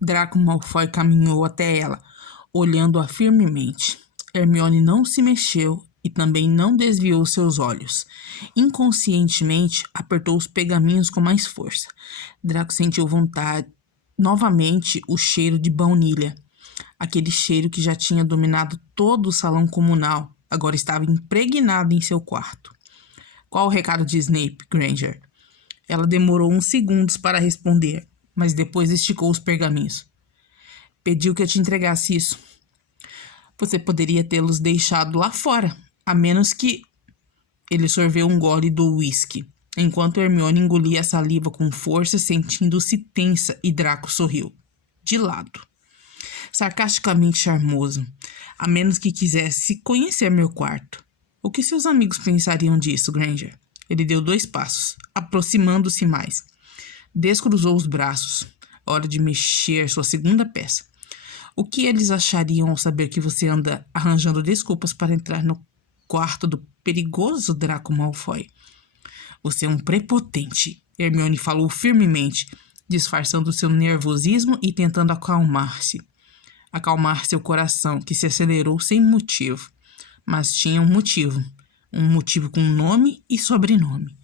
Draco Malfoy caminhou até ela, olhando-a firmemente. Hermione não se mexeu e também não desviou seus olhos. Inconscientemente, apertou os pergaminhos com mais força. Draco sentiu vontade, novamente o cheiro de baunilha. Aquele cheiro que já tinha dominado todo o salão comunal, agora estava impregnado em seu quarto. Qual o recado de Snape, Granger? Ela demorou uns segundos para responder, mas depois esticou os pergaminhos. Pediu que eu te entregasse isso. Você poderia tê-los deixado lá fora, a menos que... Ele sorveu um gole do uísque, enquanto Hermione engolia a saliva com força, sentindo-se tensa, e Draco sorriu. De lado. Sarcasticamente charmoso. A menos que quisesse conhecer meu quarto. O que seus amigos pensariam disso, Granger? Ele deu 2 passos, aproximando-se mais. Descruzou os braços. Hora de mexer sua segunda peça. O que eles achariam ao saber que você anda arranjando desculpas para entrar no quarto do perigoso Draco Malfoy? Você é um prepotente, Hermione falou firmemente, disfarçando seu nervosismo e tentando acalmar seu coração, que se acelerou sem motivo. Mas tinha um motivo com nome e sobrenome,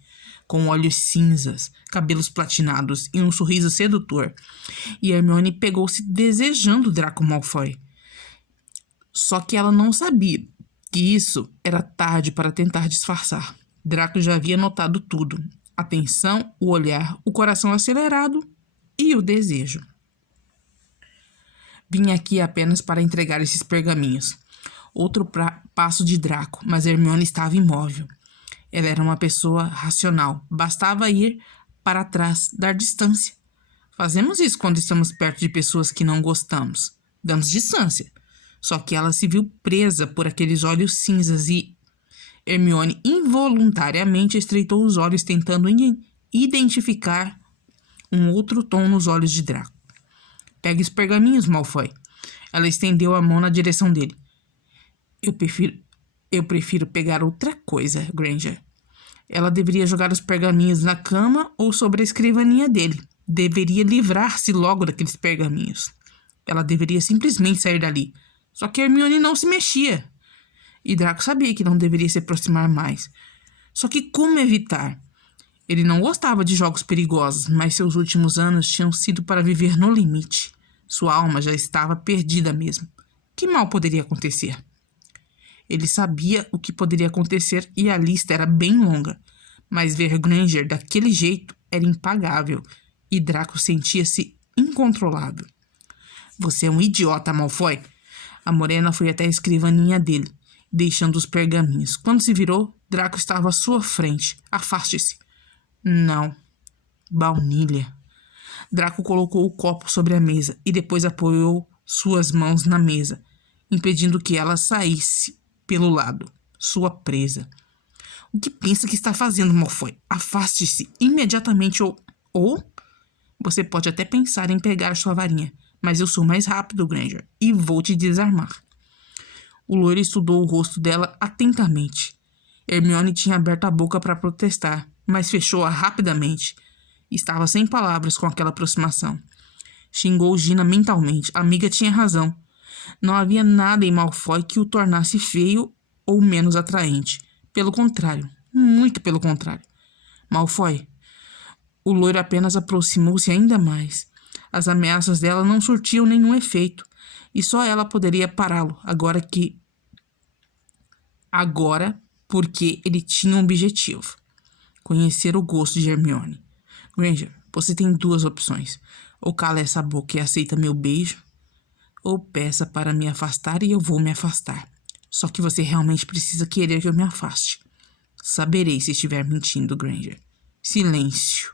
com olhos cinzas, cabelos platinados e um sorriso sedutor. E Hermione pegou-se desejando Draco Malfoy. Só que ela não sabia que isso era tarde para tentar disfarçar. Draco já havia notado tudo: a tensão, o olhar, o coração acelerado e o desejo. Vim aqui apenas para entregar esses pergaminhos. Outro passo de Draco, mas Hermione estava imóvel. Ela era uma pessoa racional. Bastava ir para trás, dar distância. Fazemos isso quando estamos perto de pessoas que não gostamos. Damos distância. Só que ela se viu presa por aqueles olhos cinzas e Hermione involuntariamente estreitou os olhos, tentando identificar um outro tom nos olhos de Draco. Pegue os pergaminhos, Malfoy. Ela estendeu a mão na direção dele. Eu prefiro pegar outra coisa, Granger. Ela deveria jogar os pergaminhos na cama ou sobre a escrivaninha dele. Deveria livrar-se logo daqueles pergaminhos. Ela deveria simplesmente sair dali. Só que Hermione não se mexia. E Draco sabia que não deveria se aproximar mais. Só que como evitar? Ele não gostava de jogos perigosos, mas seus últimos anos tinham sido para viver no limite. Sua alma já estava perdida mesmo. Que mal poderia acontecer? Ele sabia o que poderia acontecer e a lista era bem longa. Mas ver Granger daquele jeito era impagável e Draco sentia-se incontrolável. Você é um idiota, Malfoy. A morena foi até a escrivaninha dele, deixando os pergaminhos. Quando se virou, Draco estava à sua frente. Afaste-se. Não. Baunilha. Draco colocou o copo sobre a mesa e depois apoiou suas mãos na mesa, impedindo que ela saísse pelo lado. Sua presa. O que pensa que está fazendo, Malfoy? Afaste-se imediatamente ou... Você pode até pensar em pegar sua varinha, mas eu sou mais rápido, Granger, e vou te desarmar. O loiro estudou o rosto dela atentamente. Hermione tinha aberto a boca para protestar, mas fechou-a rapidamente. Estava sem palavras com aquela aproximação. Xingou Gina mentalmente. A amiga tinha razão. Não havia nada em Malfoy que o tornasse feio ou menos atraente. Pelo contrário, muito pelo contrário. Malfoy. O loiro apenas aproximou-se ainda mais. As ameaças dela não surtiam nenhum efeito, e só ela poderia pará-lo, Agora, porque ele tinha um objetivo: conhecer o gosto de Hermione. Granger, você tem 2 opções. Ou cala essa boca e aceita meu beijo, ou peça para me afastar e eu vou me afastar. Só que você realmente precisa querer que eu me afaste. Saberei se estiver mentindo, Granger. Silêncio.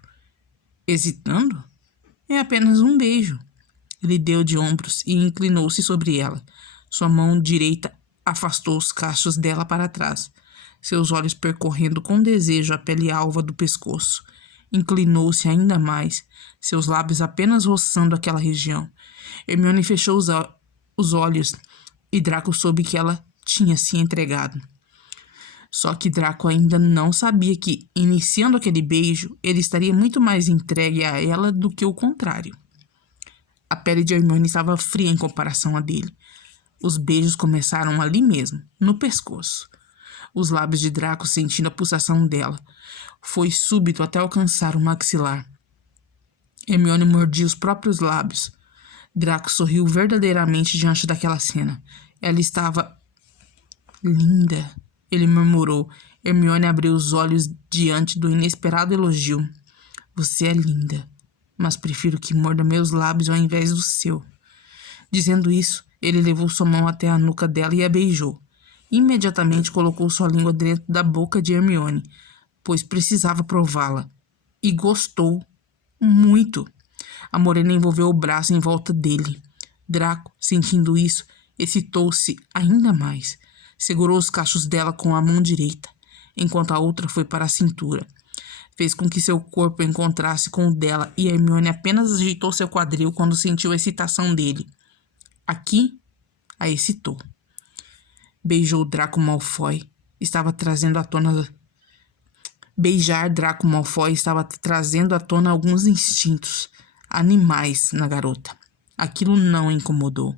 Hesitando? É apenas um beijo. Ele deu de ombros e inclinou-se sobre ela. Sua mão direita afastou os cachos dela para trás, seus olhos percorrendo com desejo a pele alva do pescoço. Inclinou-se ainda mais, seus lábios apenas roçando aquela região. Hermione fechou os olhos e Draco soube que ela tinha se entregado. Só que Draco ainda não sabia que, iniciando aquele beijo, ele estaria muito mais entregue a ela do que o contrário. A pele de Hermione estava fria em comparação à dele. Os beijos começaram ali mesmo, no pescoço. Os lábios de Draco sentindo a pulsação dela. Foi súbito até alcançar o maxilar. Hermione mordia os próprios lábios. Draco sorriu verdadeiramente diante daquela cena. Ela estava linda, ele murmurou. Hermione abriu os olhos diante do inesperado elogio. Você é linda, mas prefiro que morda meus lábios ao invés do seu. Dizendo isso, ele levou sua mão até a nuca dela e a beijou. Imediatamente colocou sua língua dentro da boca de Hermione, pois precisava prová-la. E gostou. Muito. A morena envolveu o braço em volta dele. Draco, sentindo isso, excitou-se ainda mais. Segurou os cachos dela com a mão direita, enquanto a outra foi para a cintura. Fez com que seu corpo encontrasse com o dela e Hermione apenas ajeitou seu quadril quando sentiu a excitação dele. Aqui, a excitou. Beijou Draco Malfoy. Beijar Draco Malfoy estava trazendo à tona alguns instintos animais na garota. Aquilo não a incomodou.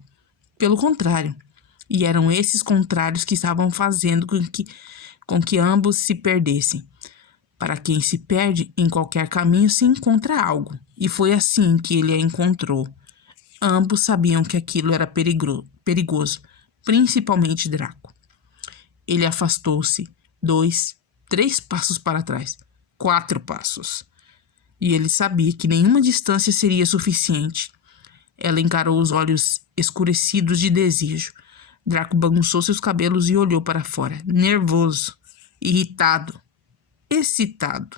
Pelo contrário, e eram esses contrários que estavam fazendo com que ambos se perdessem. Para quem se perde, em qualquer caminho se encontra algo, e foi assim que ele a encontrou. Ambos sabiam que aquilo era perigoso, principalmente Draco. Ele afastou-se 2, 3 passos para trás, 4 passos. E ele sabia que nenhuma distância seria suficiente. Ela encarou os olhos escurecidos de desejo. Draco bagunçou seus cabelos e olhou para fora, nervoso, irritado, excitado.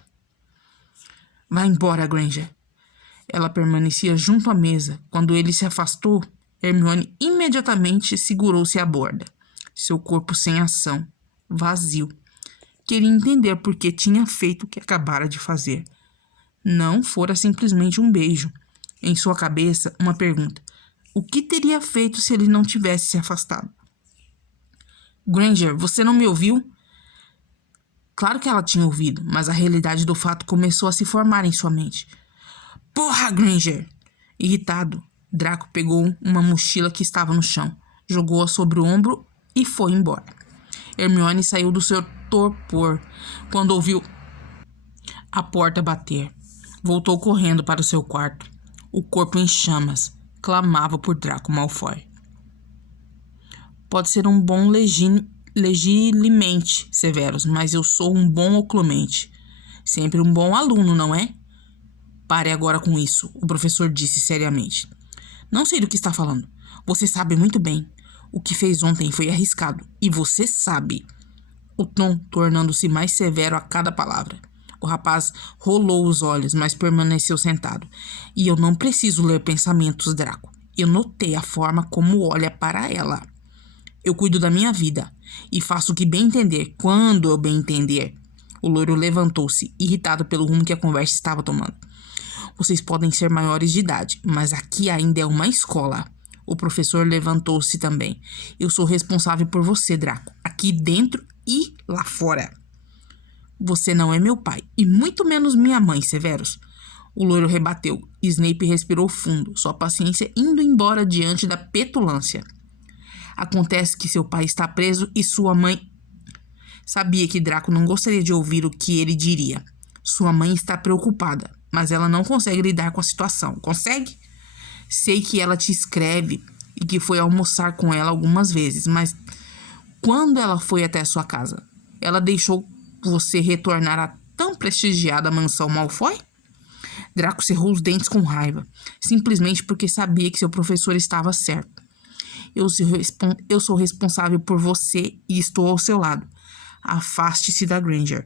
Vá embora, Granger. Ela permanecia junto à mesa. Quando ele se afastou, Hermione imediatamente segurou-se à borda. Seu corpo sem ação, vazio. Queria entender por que tinha feito o que acabara de fazer. Não fora simplesmente um beijo. Em sua cabeça, uma pergunta. O que teria feito se ele não tivesse se afastado? Granger, você não me ouviu? Claro que ela tinha ouvido, mas a realidade do fato começou a se formar em sua mente. Porra, Granger! Irritado, Draco pegou uma mochila que estava no chão, jogou-a sobre o ombro e foi embora. Hermione saiu do seu torpor quando ouviu a porta bater. Voltou correndo para o seu quarto. O corpo em chamas clamava por Draco Malfoy. Pode ser um bom legilimente, Severus, mas eu sou um bom oclumente. Sempre um bom aluno, não é? Pare agora com isso, o professor disse seriamente. Não sei do que está falando. Você sabe muito bem. O que fez ontem foi arriscado. E você sabe. O tom tornando-se mais severo a cada palavra. O rapaz rolou os olhos, mas permaneceu sentado. E eu não preciso ler pensamentos, Draco. Eu notei a forma como olha para ela. Eu cuido da minha vida. E faço o que bem entender, quando eu bem entender. O loiro levantou-se, irritado pelo rumo que a conversa estava tomando. Vocês podem ser maiores de idade, mas aqui ainda é uma escola. O professor levantou-se também. Eu sou responsável por você, Draco. Aqui dentro e lá fora. Você não é meu pai, e muito menos minha mãe, Severus. O loiro rebateu. Snape respirou fundo, sua paciência indo embora diante da petulância. Acontece que seu pai está preso e sua mãe... Sabia que Draco não gostaria de ouvir o que ele diria. Sua mãe está preocupada, mas ela não consegue lidar com a situação. Consegue? Sei que ela te escreve e que foi almoçar com ela algumas vezes, mas quando ela foi até a sua casa, ela deixou você retornar à tão prestigiada mansão Malfoy? Draco cerrou os dentes com raiva, simplesmente porque sabia que seu professor estava certo. Eu sou responsável por você e estou ao seu lado. Afaste-se da Granger.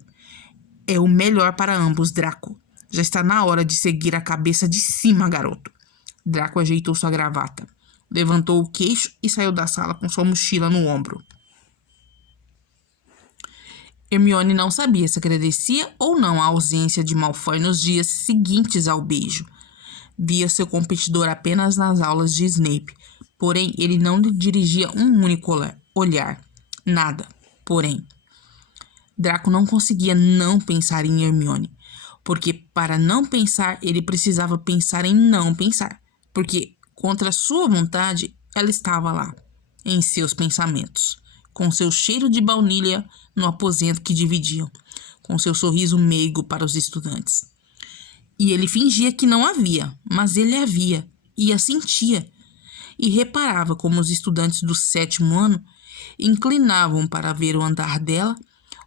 É o melhor para ambos, Draco. Já está na hora de seguir a cabeça de cima, garoto. Draco ajeitou sua gravata, levantou o queixo e saiu da sala com sua mochila no ombro. Hermione não sabia se agradecia ou não a ausência de Malfoy nos dias seguintes ao beijo. Via seu competidor apenas nas aulas de Snape, porém ele não lhe dirigia um único olhar. Nada, porém. Draco não conseguia não pensar em Hermione, porque para não pensar ele precisava pensar em não pensar, porque Contra sua vontade, ela estava lá, em seus pensamentos, com seu cheiro de baunilha no aposento que dividiam, com seu sorriso meigo para os estudantes. E ele fingia que não havia, mas ele havia, e a sentia, e reparava como os estudantes do 7º ano inclinavam para ver o andar dela,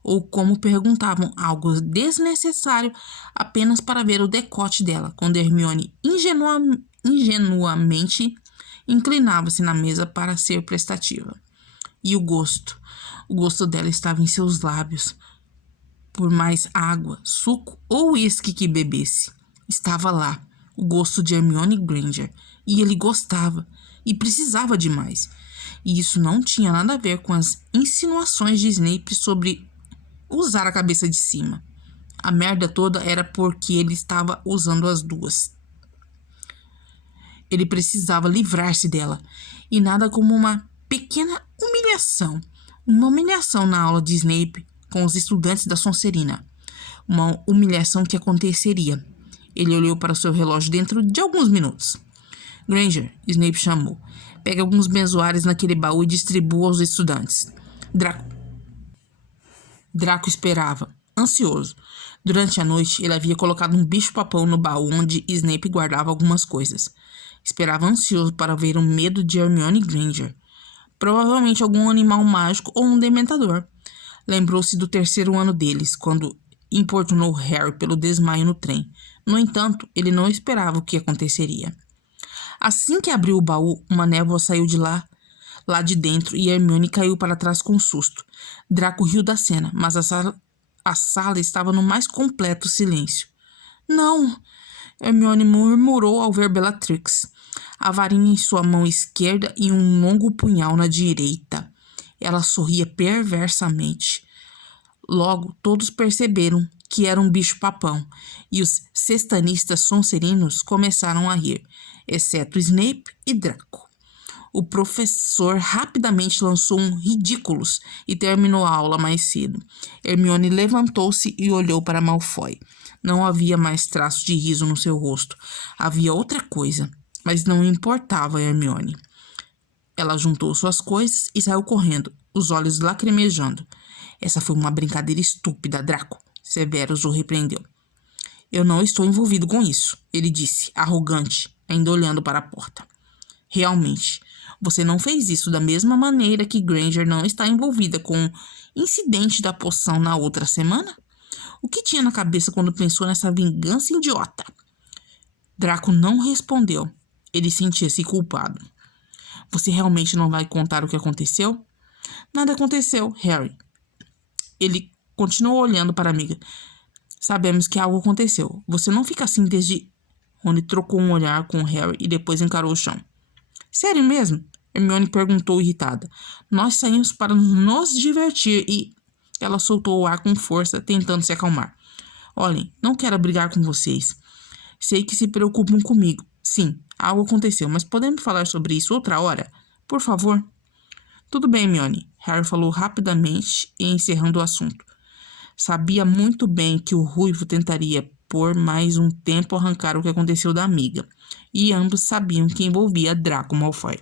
ou como perguntavam algo desnecessário apenas para ver o decote dela, quando Hermione ingenuamente inclinava-se na mesa para ser prestativa. E o gosto dela estava em seus lábios. Por mais água, suco ou uísque que bebesse, estava lá o gosto de Hermione Granger, e ele gostava e precisava de mais. E isso não tinha nada a ver com as insinuações de Snape sobre usar a cabeça de cima. A merda toda era porque ele estava usando as duas. Ele precisava livrar-se dela, e nada como uma pequena humilhação. Uma humilhação na aula de Snape com os estudantes da Sonserina. Uma humilhação que aconteceria. Ele olhou para o seu relógio dentro de alguns minutos. Granger, Snape chamou. Pegue alguns benzoares naquele baú e distribua aos estudantes. Draco esperava, ansioso. Durante a noite, ele havia colocado um bicho-papão no baú onde Snape guardava algumas coisas. Esperava ansioso para ver o medo de Hermione Granger. Provavelmente algum animal mágico ou um dementador. Lembrou-se do 3º ano deles, quando importunou Harry pelo desmaio no trem. No entanto, ele não esperava o que aconteceria. Assim que abriu o baú, uma névoa saiu de lá de dentro, e Hermione caiu para trás com susto. Draco riu da cena, mas a sala estava no mais completo silêncio. Não! Hermione murmurou ao ver Bellatrix, a varinha em sua mão esquerda e um longo punhal na direita. Ela sorria perversamente. Logo, todos perceberam que era um bicho-papão, e os sextanistas sonserinos começaram a rir, exceto Snape e Draco. O professor rapidamente lançou um ridículos e terminou a aula mais cedo. Hermione levantou-se e olhou para Malfoy. Não havia mais traço de riso no seu rosto. Havia outra coisa, mas não importava a Hermione. Ela juntou suas coisas e saiu correndo, os olhos lacrimejando. Essa foi uma brincadeira estúpida, Draco. Severus o repreendeu. Eu não estou envolvido com isso, ele disse, arrogante, ainda olhando para a porta. Realmente, você não fez isso da mesma maneira que Granger não está envolvida com o incidente da poção na outra semana? O que tinha na cabeça quando pensou nessa vingança idiota? Draco não respondeu. Ele sentia-se culpado. Você realmente não vai contar o que aconteceu? Nada aconteceu, Harry. Ele continuou olhando para a amiga. Sabemos que algo aconteceu. Você não fica assim desde... Rony trocou um olhar com Harry e depois encarou o chão. Sério mesmo? Hermione perguntou irritada. Nós saímos para nos divertir e... Ela soltou o ar com força, tentando se acalmar. Olhem, não quero brigar com vocês. Sei que se preocupam comigo. Sim, algo aconteceu, mas podemos falar sobre isso outra hora? Por favor. Tudo bem, Hermione. Harry falou rapidamente e encerrando o assunto. Sabia muito bem que o Ruivo tentaria por mais um tempo arrancar o que aconteceu da amiga. E ambos sabiam que envolvia Draco Malfoy.